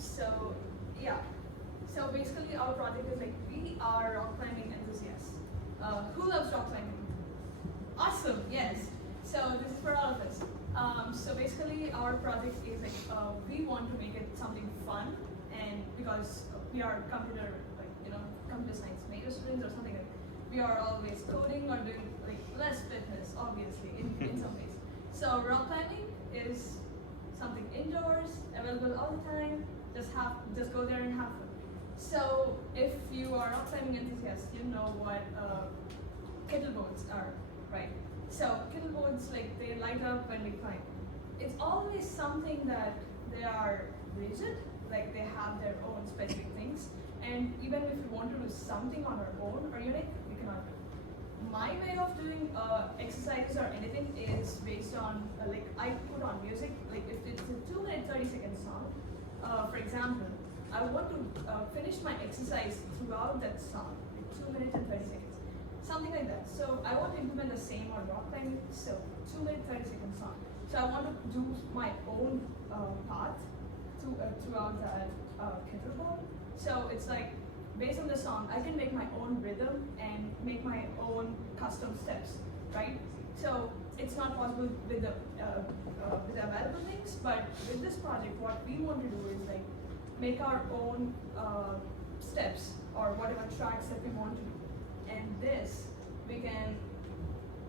So yeah, so basically our project is like we are rock climbing enthusiasts. Who loves rock climbing? Awesome, yes. So this is for all of us. So basically our project is like we want to make it something fun, and because we are computer science major students or something like, we are always coding or doing like less fitness obviously in some ways. So rock climbing is something indoors, available all the time. Just go there and have fun. So if you are rock climbing enthusiast, you know what kettleboards are, right? So kettleboards, like, they light up when we climb. It's always something that they are rigid, like they have their own specific things. And even if we want to do something on our own or unique, we cannot do. My way of doing exercises or anything is based on, like, I put on music. Like if it's a 2-minute 30-second song, for example, I want to finish my exercise throughout that song, like 2 minutes and 30 seconds. Something like that. So I want to implement the same on rock climbing. So 2-minute 30-second song. So I want to do my own path throughout that kettlebell. So it's like, based on the song, I can make my own rhythm and make my own custom steps, right? So it's not possible with the available things, but with this project, what we want to do is like make our own steps or whatever tracks that we want to do. And this, we can,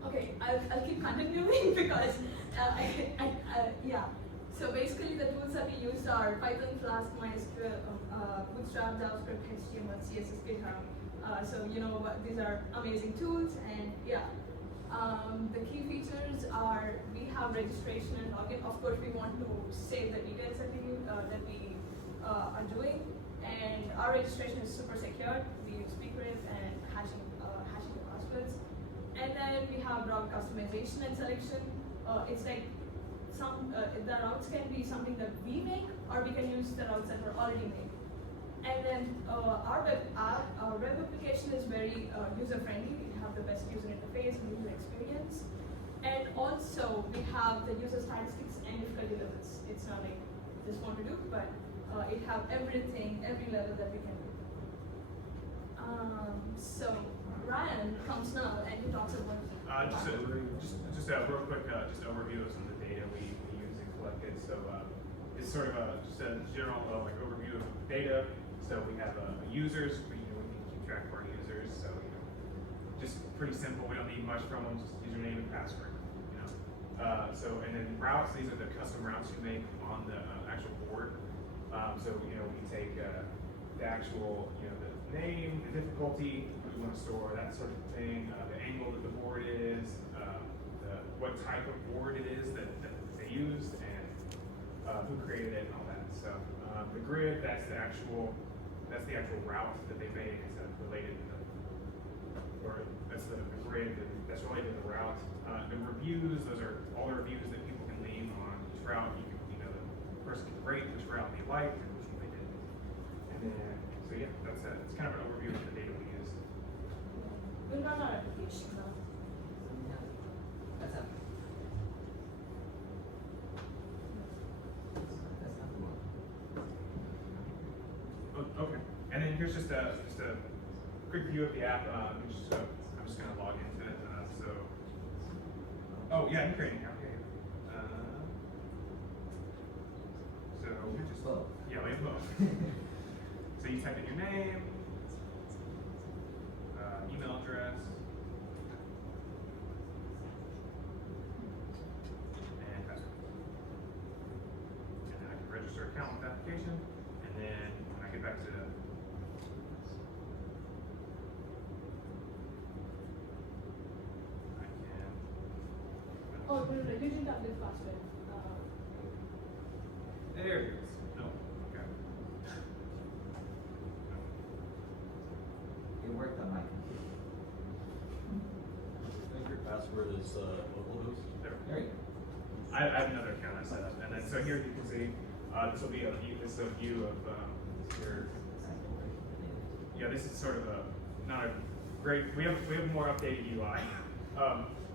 okay, I'll keep continuing because, yeah. So basically the tools that we used are Python, Flask, MySQL, Bootstrap, JavaScript, HTML, CSS, GitHub. So you know what, these are amazing tools, and yeah. The key features are we have registration and login. Of course, we want to save the details that we are doing, and our registration is super secure. We use secret and hashing the passwords, and then we have route customization and selection. It's like the routes can be something that we make, or we can use the routes that were already made. And then our web application is very user-friendly. We have the best user interface and user experience. And also, we have the user statistics and difficulty levels. It's not like just want to do, but it have everything, every level that we can do. So Ryan comes now and he talks about just a real quick just overview of some of the data we use and collected. So it's sort of just a general like overview of data. So we have users. We can keep track of our users. So just pretty simple. We don't need much from them. Just username and password. And then routes. These are the custom routes you make on the actual board. So we take the actual the name, the difficulty we want to store, that sort of thing, the angle that the board is, what type of board it is that they used, and who created it, and all that. So the grid, that's the actual route that they made. It's related to that's the grid that's related to the route. The reviews, those are all the reviews that people can leave on each route. The person can rate which route they liked and which one they didn't. And then, so yeah, that's kind of an overview of the data we use. We'll run our application now. That's not the one. Oh, okay. And then here's just a quick view of the app. I'm just going to log into it. Oh yeah, I'm creating an app. So You're just slow. yeah, we have both. So you type in your name, email address, and password. And then I can register an account with the application. And then when I get back to Oh, no, you didn't have this password. there it is. No. Okay. It worked on my computer. I think your password is localhost. There you go. I have another account I set up, and then so here you can see this will be a view of your. Yeah, this is sort of not a great. We have more updated UI,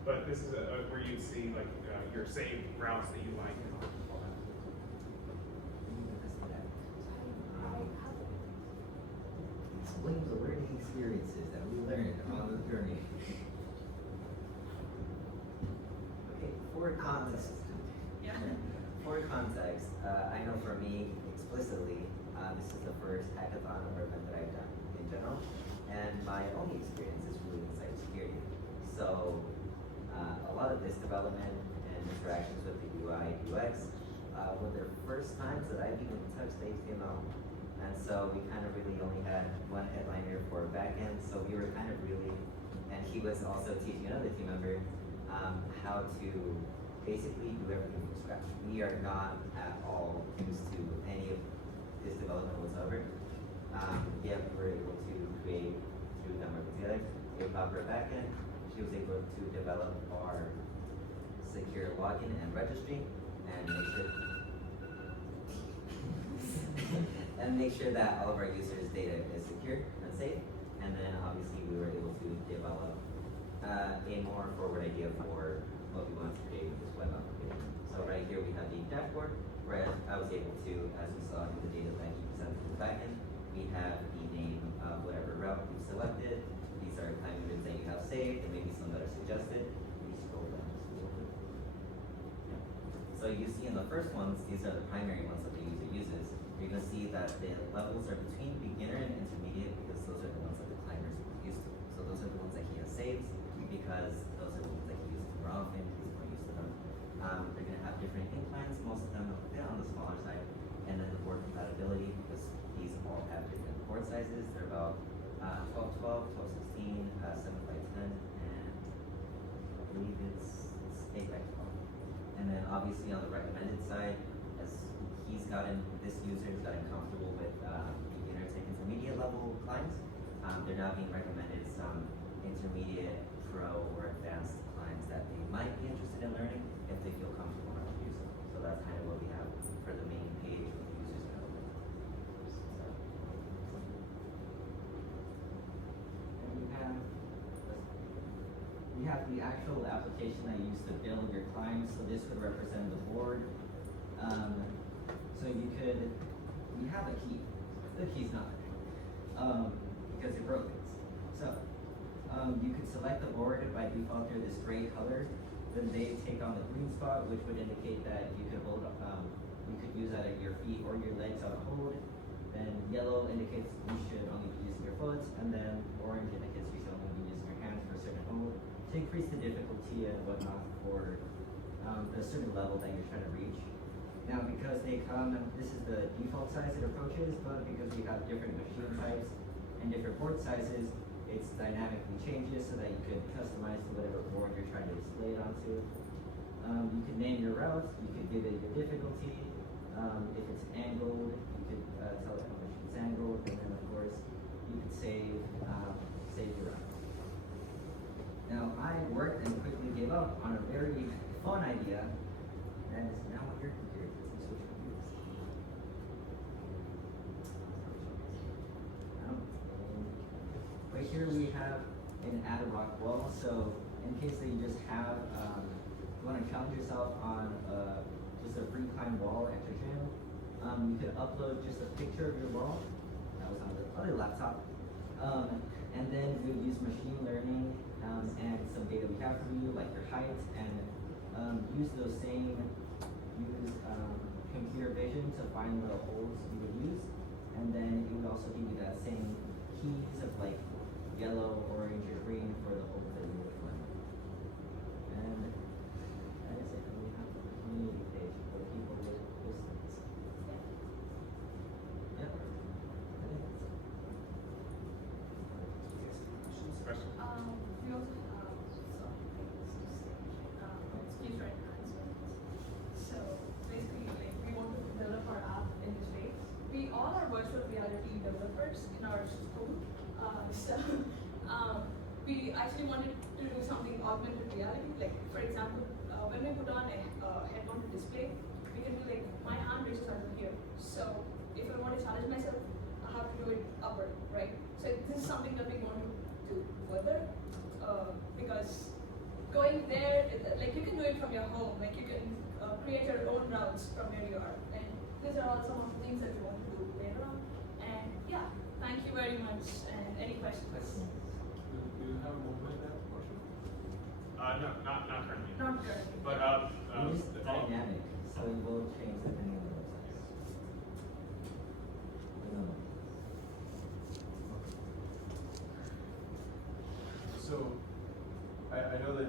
but this is where you'd see like your saved routes that you like. explain the learning experiences that we learned on the journey. Okay, for context. Yeah. For context, I know for me explicitly, this is the first hackathon or event that I've done in general, and my only experience is really in cybersecurity. So a lot of this development and interactions with the UI, UX were the first times that I've even touched HTML. And so we kind of really only had one headliner for backend, so we were kind of really, and he was also teaching another team member how to basically do everything from scratch. We are not at all used to any of this development whatsoever. Yeah, we were able to create through them working together a proper backend. She was able to develop our secure login and registry and make sure that all of our users' data is secure and safe. And then obviously we were able to develop a more forward idea for what we want to create with this web application. So right here we have the dashboard where I was able to, as we saw in the data that he presented to the backend, we have the name of whatever route we've selected. These are time units that you have saved and maybe some that are suggested. We scroll down just a little bit. So you see in the first ones, these are the primary ones that the user uses. You're going to see that the levels are between beginner and intermediate because those are the ones that the climber is used to. So those are the ones that he has saved because those are the ones that he uses more often, he's more used to them. They're going to have different ink plans, most of them a bit on the smaller side, and then the board compatibility because these all have different board sizes. They're about 12x12, 12x16, 7x10, and I believe it's 8x12. And then obviously on the recommended side, as this user's gotten comfortable with beginner to intermediate level clients, they're now being recommended some intermediate, pro, or advanced clients that they might be interested in learning if they feel comfortable enough to do so. So that's kind of what we have for the main page with the users available. And we have the actual application that you use to build your clients. So this would represent the board. So we have a key. The key's not there because it broke it. So you could select the board by default. They're this gray color. Then they take on the green spot, which would indicate that you could hold. You could use either your feet or your legs on a hold. Then yellow indicates you should only be using your foot, and then orange indicates you should only be using your hands for a certain hold to increase the difficulty and whatnot for the certain level that you're trying to reach. Now, because this is the default size it approaches, but because we have different machine types and different board sizes, it's dynamically changes so that you could customize to whatever board you're trying to display it onto. You can name your route, you could give it your difficulty. If it's angled, you could tell it how much it's angled, and then of course, you could save your route. Now, I worked and quickly gave up on a very fun idea, and it's now on your computer. Right here we have an add a rock wall. So in case that you just have, you want to challenge yourself on just a free climb wall extra channel, you could upload just a picture of your wall. That was on the other laptop. And then we would use machine learning and some data we have for you, like your height, and use computer vision to find the holes you would use. And then it would also give you that same keys of like yellow, orange, or green for the holes that you would find. And that is it. We have a community page where people would post things. Yep. I think that's it. Questions? We also have excuse right now. So basically, like we want to develop our app in this way. We all are virtual reality developers in our school. We actually wanted to do something augmented reality. Like for example, when we put on a head-mounted display, we can be like my hand reaches under here. So if I want to challenge myself, I have to do it upward, right? So this is something that we want to do further because going there, like you can do it from your home. Like you can create your own routes from where you are, and these are all some of the things that we want to do later on. And yeah, thank you very much. And Yes. Questions? Do you have a movement there, Marshall? Not currently. Not currently. But It is dynamic, so it will change depending on the websites. But no. So, I know that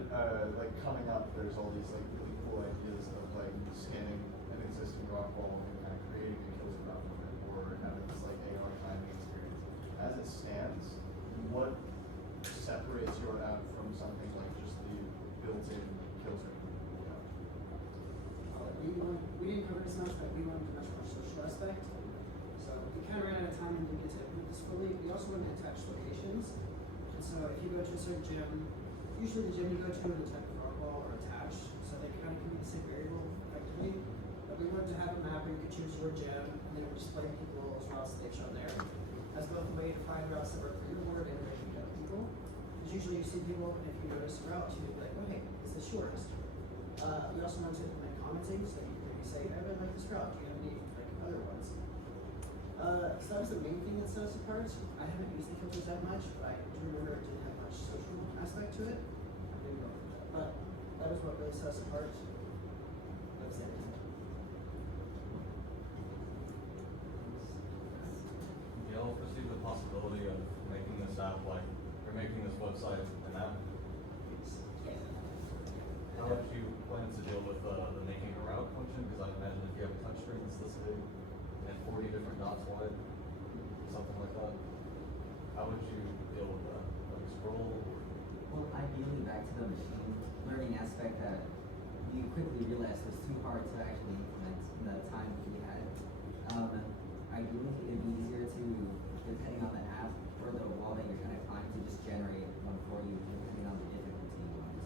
like coming up, there's all these like really cool ideas of like scanning an existing rock wall and kind of creating a kills rock movement or having this like AR climbing experience. As it stands, what separates your app from something like just the built-in kills We didn't cover this much, but we wanted a much more social aspect. So we kind of ran out of time and didn't get to implement this fully. We also wanted to attach locations. And so if you go to a certain gym, usually the gym you go to and the type of rock wall are attached, so they kind of can be the same variable effectively. But we wanted to have a map where you could choose your gym, and then it would display people's routes that they've shown there. As both a way to find routes that work for your board and a way to meet other people. Because usually you see people, and if you notice a route, you'd be like, oh hey, it's the shortest. We also wanted to implement commenting, so you could maybe say, I really like this route, do you have any like other ones? So that was the main thing that set us apart. I haven't used the filters that much, but I do remember it didn't have much social aspect to it. I didn't know that. But that was what really set us apart. That's it. Do y'all foresee the possibility of making this app like, or making this website an app? How would you plan to deal with the making a route function? Because I imagine if you have a touchscreen that's this big and 40 different dots wide, something like that, how would you deal with that? Like scroll or? Well, ideally back to the machine learning aspect that we quickly realized was too hard to actually implement in the time we had. Ideally, it'd be easier to, depending on the app or the wall that you're trying to climb, to just generate one for you, depending on the difficulty you want to.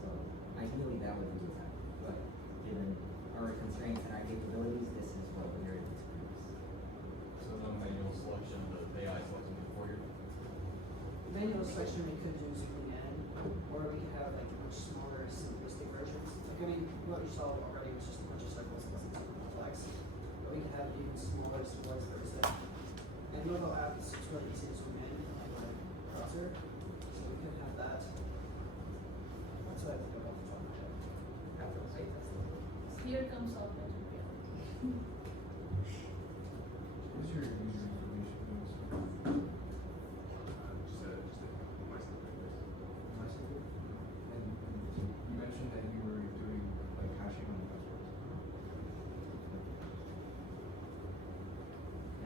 So, ideally, that would be the time. But given our constraints and our capabilities, this is what we're able to produce. So no manual selection, the AI selecting it for you? Manual selection we could do zooming in, or we could have like much smaller simplistic versions. Like I mean, what you saw already was just a bunch of circles, it wasn't super complex. But we could have even smaller symbols version. And mobile apps, it's really easy to zoom in like a browser. So we could have that. That's what I think about the top of my head. After the play testing. Here comes augmented reality. What's your user information use? Just a myself like this. And you mentioned that you were doing like hashing on the passwords.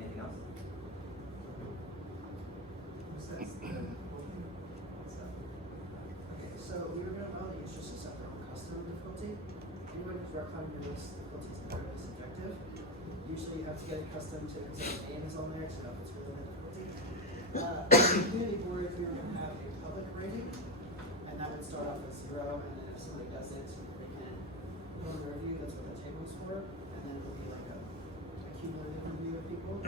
Anything else? What's that? What's that? Okay, so we were gonna allow the users to set their own custom difficulty. Anyone who's rock climbing knows difficulty is very subjective. Usually you have to get accustomed to it because the name is on there to know if it's really the difficulty. The community board, we were gonna have a public rating, and that would start off at 0, and then if somebody does it, they can go on a review, that's what the table's for, and then it'll be like a cumulative review of people.